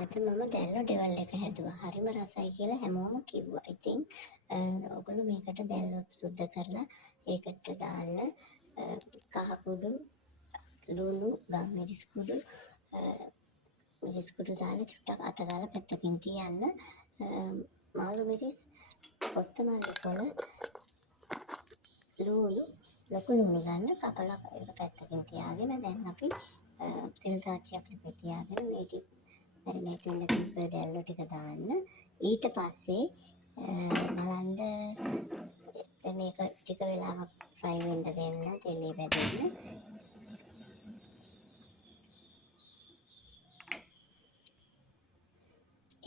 අද මම දැල්ල ඩෙවල් එක හැදුවා. හරිම රසයි කියලා හැමෝම කිව්වා. ඉතින් ඔයගොල්ලෝ මේකට දැල්ල සුද්ධ කරලා ඒකට දාන්න කහ කුඩු, ලුණු, මිරිස් කුඩු, දාලා චුට්ටක් අත ගාලා පැත්තකින් තියන්න. මාළු මිරිස්, කොත්තමල්ලි කොළ, ලුණු, ලොකු ලුණු ගන්න කපලා ඒක පැත්තකින් තියාගෙන දැන් අපි තෙල් තාච්චියක් ලිපේ තියාගෙන මේ ටික මැරිනේට් වෙන්න තිබ්බ දැල්ල ටික දාන්න. ඊට පස්සේ බලන්න දැන් මේක ටික වෙලාවක් ෆ්‍රයි වෙන්න දෙන්න, තෙලේ වැදෙන්න.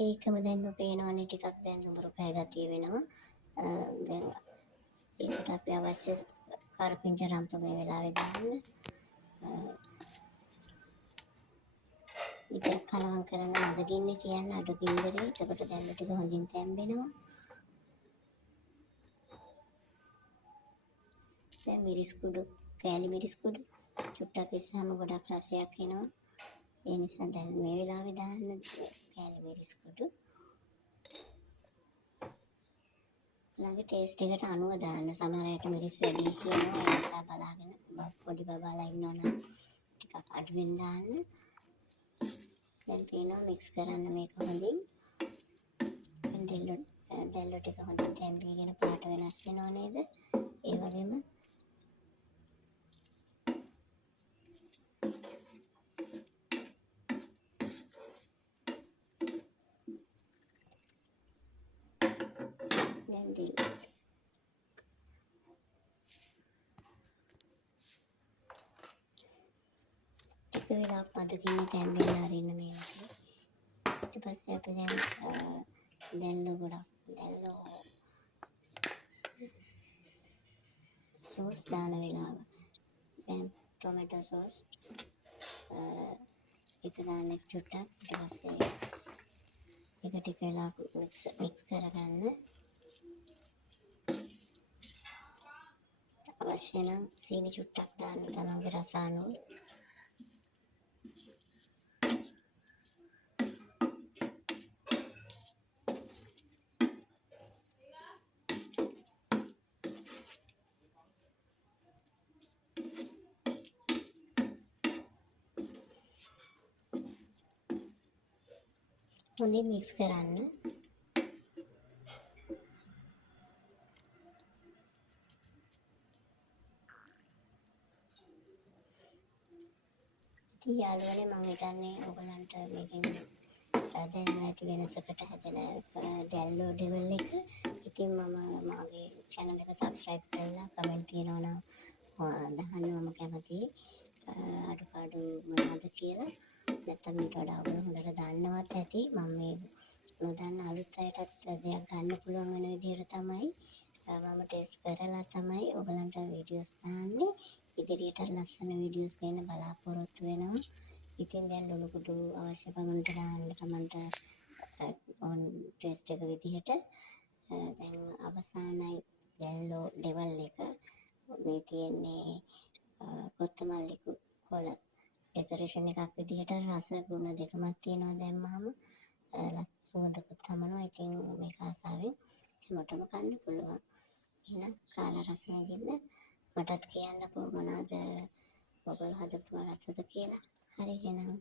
ඒකම දැන් පේනවනේ ටිකක් දැන් දුඹුරු පෑ ගතිය වෙනවා. දැන් ඒකට අපි අවශ්‍ය කරපිංච රම්ප මේ වෙලාවේ දාන්න. ඉතින් කලවම් කරන්න මද ගින්නේ තියන්න අඩු ගින්දරේ. එතකොට දැල්ල ටික හොඳින් තැම්බෙනවා. දැන් මිරිස් කුඩු, කෑලි මිරිස් කුඩු චුට්ටක් ඉස්සම ගොඩක් රසයක් එනවා. ඒ නිසා දැන් මේ වෙලාවේ දාන්න කෑලි මිරිස් කුඩු. ළඟ ටේස්ට් එකට අනුව දාන්න. සමහර අයට මිරිස් වැඩි කියනවා. ඒ නිසා බලාගෙන පොඩි බබාලා ඉන්නවනම් ටිකක් අඩුවෙන් දාන්න. දැන් පේනවා මික්ස් කරන්න මේක හොඳින්. දැල්ල ටික හොඳින් තැම්බීගෙන පාට වෙනස් වෙනව නේද? ඒ වගේම දැන් ටික වෙලාවක් මදකින් තැම්බෙන්න අරින්න මේ වගේ. ඊට පස්සේ අපි දැන් දැල්ල සෝස් දාන වෙලාව. දැන් ටොමැටෝ සෝස් ඒක දාන්න චුට්ටක්. ඊට පස්සේ ඒක ටික වෙලාවක් මික්ස් කරගන්න. අවශ්‍ය නම් සීනි චුට්ටක් දාන්න තමන්ගේ රස අනුව. හොඳින් මික්ස් කරන්න. ඉතින් යාළුවනේ මම හිතන්නේ ඔයගලන්ට මේකෙන් දැනෙන ඇති වෙනසකට හැදෙන දැල්ලෝ ඩෙවල් එක. ඉතින් මම මාගේ channel එක subscribe කරලා comment තියනවා නම් දහන්න මම කැමතියි. අඩුපාඩු මොනවද කියලා. නැත්නම් මීට වඩා ඔයගොල්ලෝ හොඳට දන්නවත් ඇති. මම මේ නොදන්න අලුත් අයටත් දෙයක් ගන්න පුළුවන් වෙන විදිහට තමයි මම ටෙස්ට් කරලා තමයි ඔයගලන්ට වීඩියෝස් දාන්නේ. ඉදිරියට ලස්සන වීඩියෝස් ගන්න බලාපොරොත්තු වෙනවා. ඉතින් දැන් ලුණු කුඩු අවශ්‍ය පමණට දාන්න තමන්ට ඔන් ටෙස්ට් එක විදිහට. දැන් අවසානයි දැල්ලෝ ඩෙවල් එක. මේ තියෙන්නේ කොත්තමල්ලි කොළ ඩෙකරේෂන් එකක් විදිහට රස ගුණ දෙකමක් තියෙනවා දැම්මම සුවඳකුත් හමනවා. ඉතින් මේක ආසාවෙන් හැමෝටම කන්න පුළුවන්. එහෙනම් කාලා රස විඳින්න. මටත් කියන්නකෝ මොනවාද ඔයගොල්ලෝ හදපු රසද කියලා. හරි එහෙනම්